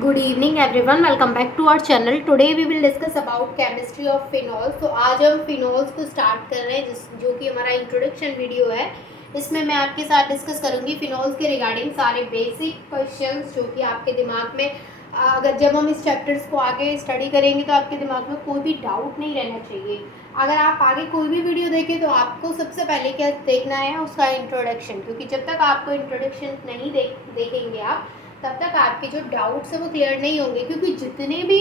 Good evening everyone, welcome back to our channel. Today we will discuss about chemistry of phenols. तो आज हम phenols को start कर रहे हैं, जो कि हमारा इंट्रोडक्शन वीडियो है। इसमें मैं आपके साथ डिस्कस करूंगी फिनॉल्स के रिगार्डिंग सारे बेसिक क्वेश्चंस जो कि आपके दिमाग में अगर जब हम इस चैप्टर्स को आगे स्टडी करेंगे तो आपके दिमाग में कोई भी डाउट नहीं रहना चाहिए। अगर आप आगे कोई भी वीडियो देखें तो आपको सबसे पहले क्या देखना है, उसका इंट्रोडक्शन, क्योंकि जब तक आपको इंट्रोडक्शन नहीं देखेंगे आप, तब तक आपके जो डाउट्स हैं वो क्लियर नहीं होंगे। क्योंकि जितने भी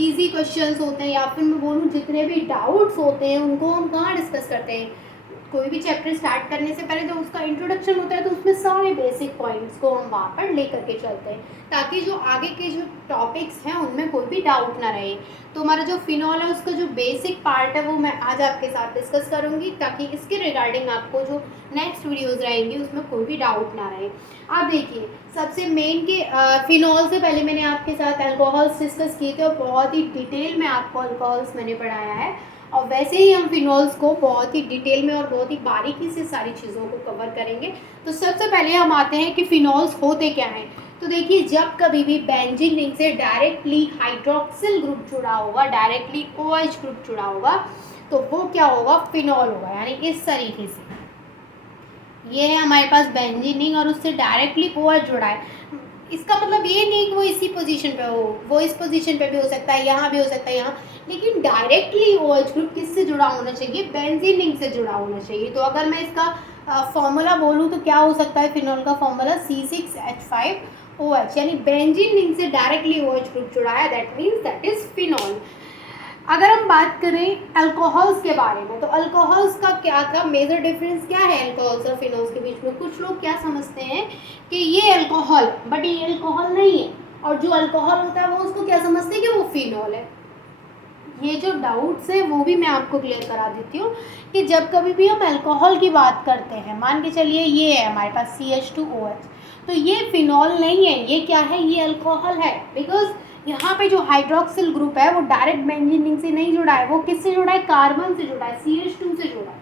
इजी क्वेश्चंस होते हैं या फिर मैं बोलूँ जितने भी डाउट्स होते हैं उनको हम कहाँ डिस्कस करते हैं, कोई भी चैप्टर स्टार्ट करने से पहले जब उसका इंट्रोडक्शन होता है तो उसमें सारे बेसिक पॉइंट्स को हम वहाँ पर ले करके चलते हैं, ताकि जो आगे के जो टॉपिक्स हैं उनमें कोई भी डाउट ना रहे। तो हमारा जो फिनॉल है उसका जो बेसिक पार्ट है वो मैं आज आपके साथ डिस्कस करूँगी, ताकि इसके रिगार्डिंग आपको जो नेक्स्ट वीडियोज़ रहेंगी उसमें कोई भी डाउट ना रहे। आप देखिए, सबसे मेन के फिनॉल से पहले मैंने आपके साथ अल्कोहल्स डिस्कस किए थे और बहुत ही डिटेल में आपको अल्कोहल्स मैंने पढ़ाया है, और वैसे ही हम फिनॉल्स को बहुत ही डिटेल में और बहुत ही बारीकी से सारी चीज़ों को कवर करेंगे। तो सबसे पहले हम आते हैं कि फिनॉल्स होते क्या हैं। तो देखिए, जब कभी भी बेंजीन रिंग से डायरेक्टली हाइड्रोक्सिल ग्रुप जुड़ा होगा, डायरेक्टली OH ग्रुप जुड़ा होगा, तो वो क्या होगा, फिनॉल होगा। यानी इस तरीके से ये है हमारे पास बेंजीन रिंग और उससे डायरेक्टली OH जुड़ा है। इसका मतलब ये नहीं कि वो इसी पोजीशन पे हो, वो इस पोजीशन पे भी हो सकता है, यहाँ भी हो सकता है, यहाँ, लेकिन डायरेक्टली OH ग्रुप किससे जुड़ा होना चाहिए, बेंजीन रिंग से जुड़ा होना चाहिए। तो अगर मैं इसका फॉर्मूला बोलूँ तो क्या हो सकता है, फिनॉल का फॉर्मूला C6H5OH, यानी बेंजीन रिंग से डायरेक्टली OH ग्रुप जुड़ा है, that means that is phenol. अगर हम बात करें अल्कोहल्स के बारे में, तो अल्कोहल्स का क्या मेजर डिफरेंस क्या है अल्कोहल्स और फिनॉल्स के बीच में। कुछ लोग क्या समझते हैं कि ये अल्कोहल, बट ये अल्कोहल नहीं है, और जो अल्कोहल होता है वो उसको क्या समझते हैं कि वो फिनॉल है। ये जो डाउट्स है वो भी मैं आपको क्लियर करा देती हूँ कि जब कभी भी हम अल्कोहल की बात करते हैं, मान के चलिए ये है हमारे पास CH2OH, तो ये फिनॉल नहीं है, ये क्या है, ये अल्कोहल है। बिकॉज यहाँ पे जो हाइड्रोक्सिल ग्रुप है वो डायरेक्ट बेंजीन रिंग से नहीं जुड़ा है, वो किससे जुड़ा है, कार्बन से जुड़ा है, CH2 से जुड़ा है।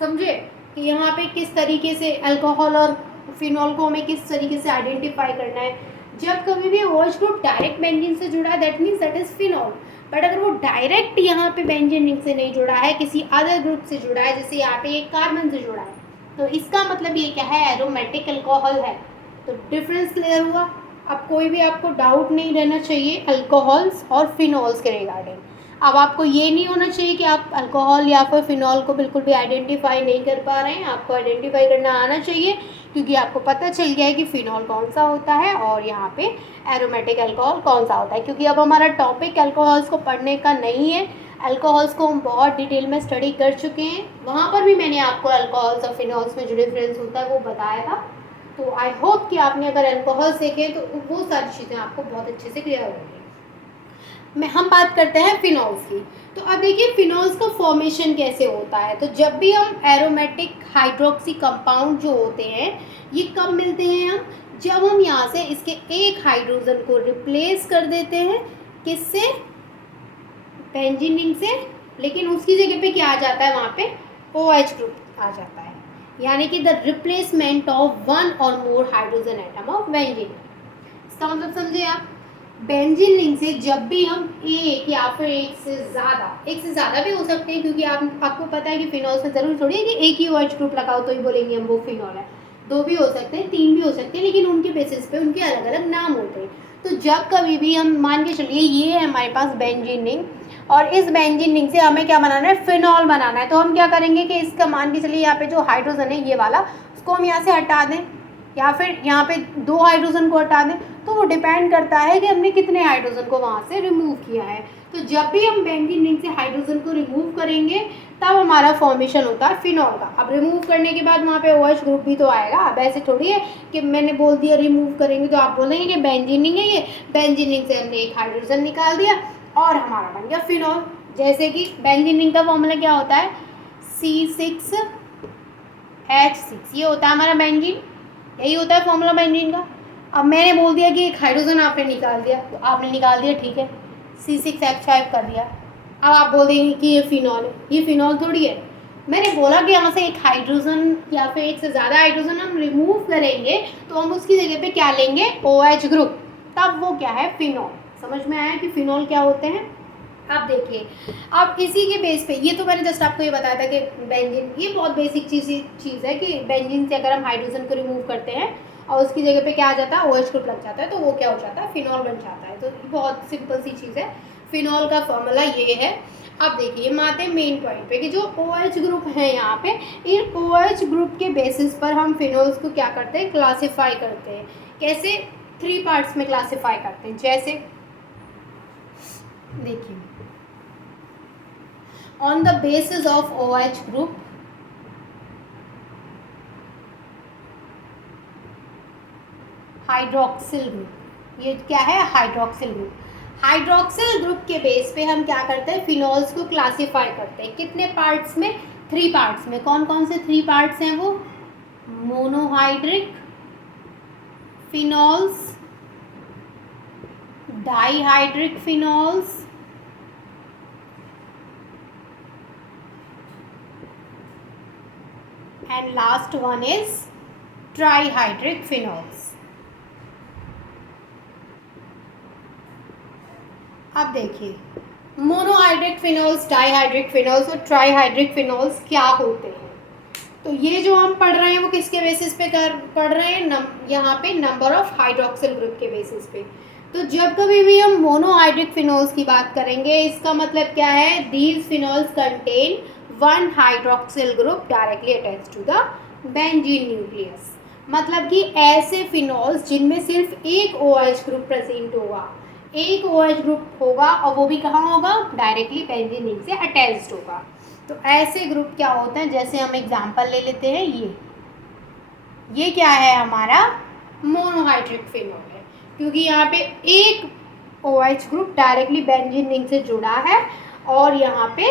समझे कि यहाँ पे किस तरीके से अल्कोहल और फिनॉल को हमें किस तरीके से आइडेंटिफाई करना है। जब कभी भी OH ग्रुप डायरेक्ट बेंजीन से जुड़ा है, that means that is phenol. But अगर वो डायरेक्ट यहाँ पे बेंजीन रिंग से नहीं जुड़ा है, किसी अदर ग्रुप से जुड़ा है, जैसे यहाँ पे एक कार्बन से जुड़ा है, तो इसका मतलब ये क्या है, एरोमेटिक अल्कोहल है। तो डिफरेंस क्लियर हुआ। अब कोई भी आपको डाउट नहीं रहना चाहिए अल्कोहल्स और फिनॉल्स के रिगार्डिंग। अब आपको ये नहीं होना चाहिए कि आप अल्कोहल या फिर फिनॉल को बिल्कुल भी आइडेंटिफाई नहीं कर पा रहे हैं। आपको आइडेंटिफाई करना आना चाहिए, क्योंकि आपको पता चल गया है कि फिनॉल कौन सा होता है और यहाँ पे एरोमेटिक अल्कोहल कौन सा होता है। क्योंकि अब हमारा टॉपिक अल्कोहल्स को पढ़ने का नहीं है, अल्कोहल्स को हम बहुत डिटेल में स्टडी कर चुके हैं, वहाँ पर भी मैंने आपको अल्कोहल्स और फिनॉल्स में जो डिफरेंस होता है वो बताया था। तो आई होप कि आपने अगर अल्कोहल सीखे तो वो सारी चीज़ें आपको बहुत अच्छे से क्लियर होंगी। हम बात करते हैं फिनॉल्स की। तो अब देखिए फिनॉल्स का फॉर्मेशन कैसे होता है। तो जब भी हम एरोमेटिक हाइड्रोक्सी कंपाउंड जो होते हैं ये कब मिलते हैं, हम जब हम यहाँ से इसके एक हाइड्रोजन को रिप्लेस कर देते हैं, किससे, बेंजीन रिंग से, लेकिन उसकी जगह पे क्या आ जाता है, वहाँ पे OH ग्रुप आ जाता है। यानी कि द रिप्लेसमेंट ऑफ वन और more hydrogen atom of benzene. इसका मतलब समझे आप, बेंजीन रिंग से जब भी हम एक या फिर एक से ज़्यादा भी हो सकते हैं, क्योंकि आपको पता है कि फिनॉल से ज़रूर थोड़ी है कि एक ही OH ग्रुप लगाओ तो ही बोलेंगे हम वो फिनॉल है। दो भी हो सकते हैं, तीन भी हो सकते हैं, लेकिन उनके बेसिस पे उनके अलग अलग नाम होते हैं। तो जब कभी भी हम मान के चलिए ये है हमारे पास बेंजीन रिंग, और इस बेंजीन रिंग से हमें क्या बनाना है, फिनॉल बनाना है। तो हम क्या करेंगे कि इसका मान के चलिए यहाँ पे जो हाइड्रोजन है ये वाला, उसको हम यहाँ से हटा दें, या फिर यहाँ पे दो हाइड्रोजन को हटा दें। तो वो डिपेंड करता है कि हमने कितने हाइड्रोजन को वहाँ से रिमूव किया है। तो जब भी हम बेंजीन रिंग से हाइड्रोजन को रिमूव करेंगे तब हमारा फॉर्मेशन होता है फिनॉल का। अब रिमूव करने के बाद वहाँ पे OH ग्रुप भी तो आएगा। अब ऐसे थोड़ी है कि मैंने बोल दिया रिमूव करेंगे तो आप बोलेंगे कि बेंजीन रिंग है ये, बेंजीन रिंग से हमने एक हाइड्रोजन निकाल दिया और हमारा बन गया फिनॉल। जैसे कि बेंजीन रिंग का फॉर्मूला क्या होता है, C6H6, ये होता है हमारा बेंजीन, यही होता है फॉर्मूला बेंजीन का। अब मैंने बोल दिया कि एक हाइड्रोजन आपने निकाल दिया, तो आपने निकाल दिया, ठीक है, C6H5 कर दिया। अब आप बोल देंगे कि ये फिनॉल है, ये फिनॉल थोड़ी है। मैंने बोला कि यहाँ से एक हाइड्रोजन या फिर एक से ज़्यादा हाइड्रोजन हम रिमूव करेंगे तो हम उसकी जगह पे क्या लेंगे, OH ग्रुप। तब वो क्या है, फिनॉल। समझ में आया कि फिनॉल क्या होते हैं। अब देखिए, अब इसी के बेस पे, ये तो मैंने जस्ट आपको ये बताया था कि बेंजीन, ये बहुत बेसिक चीज़ है कि बेंजीन से अगर हम हाइड्रोजन को रिमूव करते हैं और उसकी जगह पे क्या आ जाता है, OH ग्रुप लग जाता है, तो वो क्या हो जाता है, फिनॉल बन जाता है। तो बहुत सिंपल सी चीज़ है, फिनॉल का फॉर्मूला ये है। अब देखिए, हम आते हैं मेन पॉइंट पे कि जो OH ग्रुप है यहाँ पे, इन OH ग्रुप के बेसिस पर हम फिनॉल्स को क्या करते हैं, क्लासीफाई करते हैं। कैसे, 3 पार्ट्स में क्लासीफाई करते हैं। जैसे देखिए, on the basis of OH group, hydroxyl group, ये क्या है, हाइड्रोक्सिल ग्रुप। हाइड्रोक्सिल ग्रुप के बेस पे हम क्या करते हैं, फिनॉल्स को क्लासीफाई करते हैं। कितने पार्ट्स में, 3 पार्ट्स में। कौन कौन से 3 पार्ट्स हैं वो, monohydric phenols, dihydric phenols, and last one is trihydric phenols। अब देखिए, मोनोहाइड्रिक फिनॉल्स, डाइहाइड्रिक फिनॉल्स और ट्राइहाइड्रिक फिनॉल्स क्या होते हैं। तो ये जो हम पढ़ रहे हैं वो किसके बेसिस पे पढ़ रहे हैं, यहाँ पे नंबर ऑफ हाइड्रोक्सिल ग्रुप के बेसिस पे। तो जब कभी भी हम मोनोहाइड्रिक फिनॉल्स की बात करेंगे, इसका मतलब क्या है, these phenols contain 1 hydroxyl group directly attached to the benzene nucleus. मतलब कि ऐसे फिनॉल्स जिनमें सिर्फ एक OH ग्रुप प्रेजेंट होगा, एक OH ग्रुप होगा, और वो भी कहाँ होगा, डायरेक्टली बेंजीन रिंग से अटैच्ड होगा। तो ऐसे ग्रुप क्या होते हैं, जैसे हम एग्जांपल ले लेते हैं, ये क्या है हमारा, मोनोहाइड्रिक फिनॉल है, क्योंकि यहाँ पे एक OH group directly benzene ring से जुड़ा है और यहाँ पे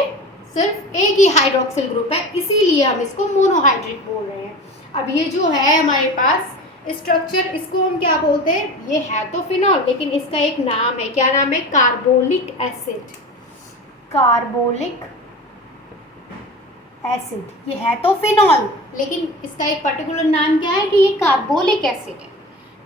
सिर्फ एक ही हाइड्रोक्सिल ग्रुप है, इसीलिए हम इसको मोनोहाइड्रिक बोल रहे हैं। अब ये जो है हमारे पास स्ट्रक्चर, इसको हम क्या बोलते हैं, ये है तो फिनॉल लेकिन इसका एक नाम है, क्या नाम है, कार्बोलिक एसिड। कार्बोलिक एसिड, ये है तो फिनॉल लेकिन इसका एक पर्टिकुलर नाम क्या है कि ये कार्बोलिक एसिड है।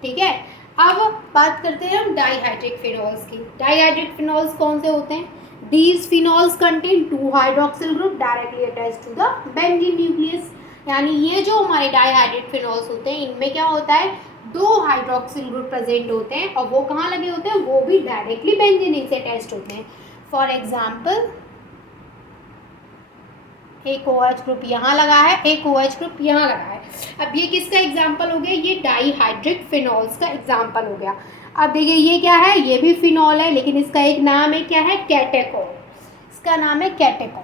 ठीक है, अब बात करते हैं हम डाइहाइड्रिक फिनॉल्स की। डाइहाइड्रिक फिनॉल्स कौन से होते हैं, these phenols contain 2 hydroxyl group directly attached to the benzene nucleus। यानी ये जो हमारे डाइहाइड्रिक फिनॉल्स होते हैं, इनमें क्या होता है, 2 हाइड्रोक्सिल ग्रुप प्रेजेंट होते हैं और वो कहाँ लगे होते हैं, वो भी डायरेक्टली बेंजीन रिंग से अटैच्ड होते हैं। फॉर एग्जाम्पल, एक OH ग्रुप यहाँ लगा है, एक OH ग्रुप यहाँ लगा है। अब ये किसका एग्जाम्पल हो गया, ये डाइहाइड्रिक फिनॉल्स का एग्जाम्पल हो गया। अब देखिए, ये क्या है, ये भी फिनॉल है लेकिन इसका एक नाम है, क्या है, कैटेकोल। इसका नाम है कैटेकोल।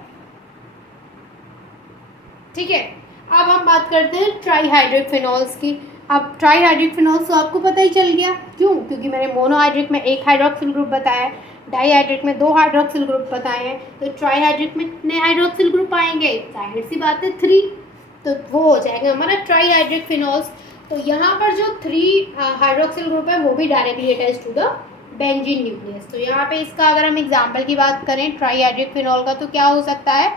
ठीक है, अब हम बात करते हैं ट्राइहाइड्रिक फिनॉल्स की। अब ट्राइहाइड्रिक फिनॉल्स तो आपको पता ही चल गया, क्यों, क्योंकि मैंने मोनोहाइड्रिक में 1 हाइड्रोक्सिल ग्रुप बताया है, डाइहाइड्रिक में 2 हाइड्रोक्सिल ग्रुप बताए हैं, तो ट्राइहाइड्रिक में कितने हाइड्रोक्सिल ग्रुप आएंगे, जाहिर सी बात है 3, तो वो हो जाएगा हमारा ट्राइहाइड्रिक फिनॉल्स। तो यहाँ पर जो 3 हाइड्रोक्सिल ग्रुप है वो भी directly attach to the benzene nucleus. तो यहाँ पे इसका अगर हम एग्जाम्पल की बात करें ट्राइहाइड्रिक फिनॉल का, तो क्या हो सकता है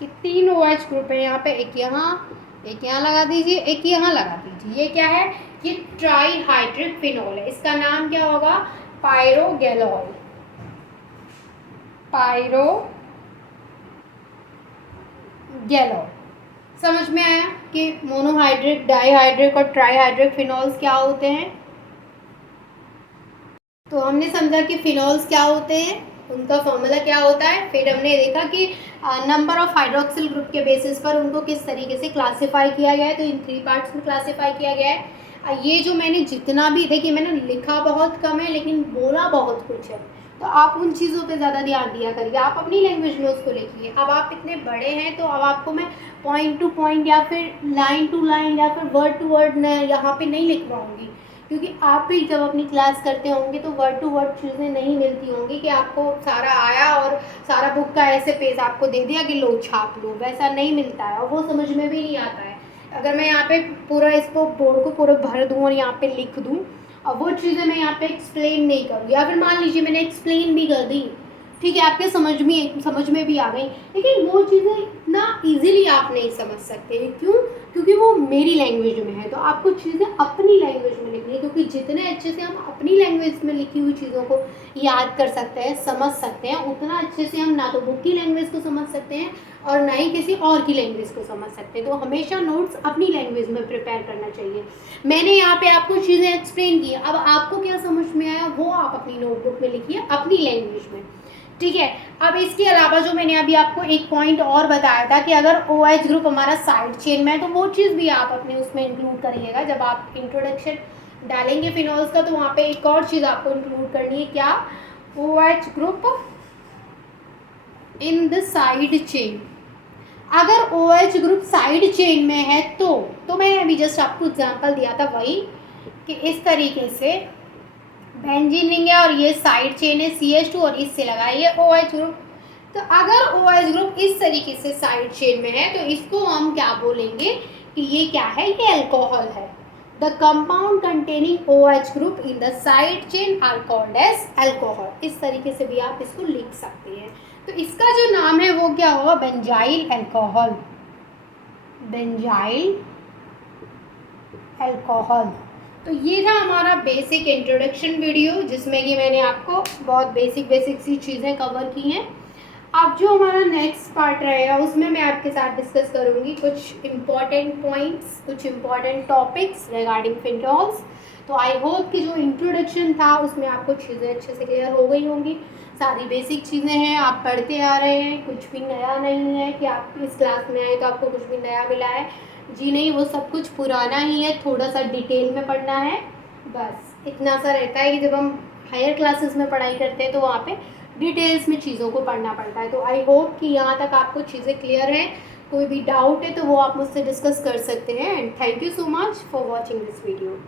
कि 3 OH ग्रुप है यहाँ पे, एक यहाँ लगा दीजिए, एक यहाँ लगा दीजिए। ये क्या है, ये ट्राइहाइड्रिक फिनॉल है, इसका नाम क्या होगा, पायरोगैलोल। पायरोगैलोल। समझ में आया कि मोनोहाइड्रिक, डाइहाइड्रिक और ट्राइहाइड्रिक फिनॉल्स क्या होते हैं। तो हमने समझा कि फिनॉल्स क्या होते हैं, उनका फॉर्मूला क्या होता है, फिर हमने देखा कि नंबर ऑफ हाइड्रोक्सिल ग्रुप के बेसिस पर उनको किस तरीके से क्लासीफाई किया गया है। तो इन 3 पार्ट्स में क्लासीफाई किया गया है। ये जो मैंने जितना भी, देखिए मैंने लिखा बहुत कम है लेकिन बोला बहुत कुछ है, तो आप उन चीज़ों पे ज़्यादा ध्यान दिया करिए, आप अपनी लैंग्वेज में उसको लिखिए। अब आप इतने बड़े हैं तो अब आपको मैं पॉइंट टू पॉइंट या फिर लाइन टू लाइन या फिर वर्ड टू वर्ड यहाँ पे नहीं लिख पाऊँगी, क्योंकि आप भी जब अपनी क्लास करते होंगे तो वर्ड टू वर्ड चीज़ें नहीं मिलती होंगी कि आपको सारा आया और सारा बुक का ऐसे पेज आपको दे दिया कि लो छाप लो, वैसा नहीं मिलता है और वो समझ में भी नहीं आता है। अगर मैं यहाँ पे पूरा इसको बोर्ड को पूरा भर दूँ और यहाँ पे लिख दूँ और वो चीज़ें मैं यहाँ पे एक्सप्लेन नहीं करूँ, या फिर मान लीजिए मैंने एक्सप्लेन भी कर दी ठीक है, आपके समझ में भी आ गई, लेकिन वो चीज़ें इतना इजीली आप नहीं समझ सकते। क्यों? क्योंकि वो मेरी लैंग्वेज में है। तो आपको चीज़ें अपनी लैंग्वेज में लिखनी है, क्योंकि जितने अच्छे से हम अपनी लैंग्वेज में लिखी हुई चीज़ों को याद कर सकते हैं, समझ सकते हैं, उतना अच्छे से हम ना तो बुक की लैंग्वेज को समझ सकते हैं और ना ही किसी और की लैंग्वेज को समझ सकते हैं। तो हमेशा नोट्स अपनी लैंग्वेज में प्रिपेयर करना चाहिए। मैंने यहाँ पे आपको चीज़ें एक्सप्लेन की, अब आपको क्या समझ में आया वो आप अपनी नोटबुक में लिखिए अपनी लैंग्वेज में। ठीक है, अब इसके अलावा जो मैंने अभी आपको एक पॉइंट और बताया था कि अगर OH ग्रुप हमारा साइड चेन में है तो वो चीज़ भी आप अपने उसमें इंक्लूड करिएगा। जब आप इंट्रोडक्शन डालेंगे फिनॉल्स का तो वहाँ पे एक और चीज़ आपको इंक्लूड करनी है, क्या? OH group in the side chain. अगर OH ग्रुप साइड चेन में है तो मैंने अभी जस्ट आपको एग्जांपल दिया था वही, कि इस तरीके से बेंजीन रिंग है और ये साइड चेन है CH2 और इससे लगा है ये OH ग्रुप। तो अगर OH ग्रुप इस तरीके से साइड चेन में है तो इसको हम क्या बोलेंगे कि ये क्या है? ये अल्कोहल है। The compound containing OH group in the side chain are called as alcohol. इस तरीके से भी आप इसको लिख सकते हैं। तो इसका जो नाम है वो क्या होगा? Benzyl alcohol. Benzyl alcohol. तो ये था हमारा बेसिक इंट्रोडक्शन वीडियो, जिसमें कि मैंने आपको बहुत बेसिक सी चीज़ें कवर की हैं। अब जो हमारा नेक्स्ट पार्ट रहेगा उसमें मैं आपके साथ डिस्कस करूँगी कुछ इम्पॉर्टेंट पॉइंट्स, कुछ इम्पॉर्टेंट टॉपिक्स रिगार्डिंग फिनॉल्स। तो आई होप कि जो इंट्रोडक्शन था उसमें आपको चीज़ें अच्छे से क्लियर हो गई होंगी। सारी बेसिक चीज़ें हैं, आप पढ़ते आ रहे हैं, कुछ भी नया नहीं है कि आप इस क्लास में आए तो आपको कुछ भी नया मिला है। जी नहीं, वो सब कुछ पुराना ही है, थोड़ा सा डिटेल में पढ़ना है। बस इतना सा रहता है कि जब हम हायर क्लासेस में पढ़ाई करते हैं तो वहाँ पे डिटेल्स में चीज़ों को पढ़ना पड़ता है। तो आई होप कि यहाँ तक आपको चीज़ें क्लियर हैं। कोई भी डाउट है तो वो आप मुझसे डिस्कस कर सकते हैं। And thank you so much for watching this video.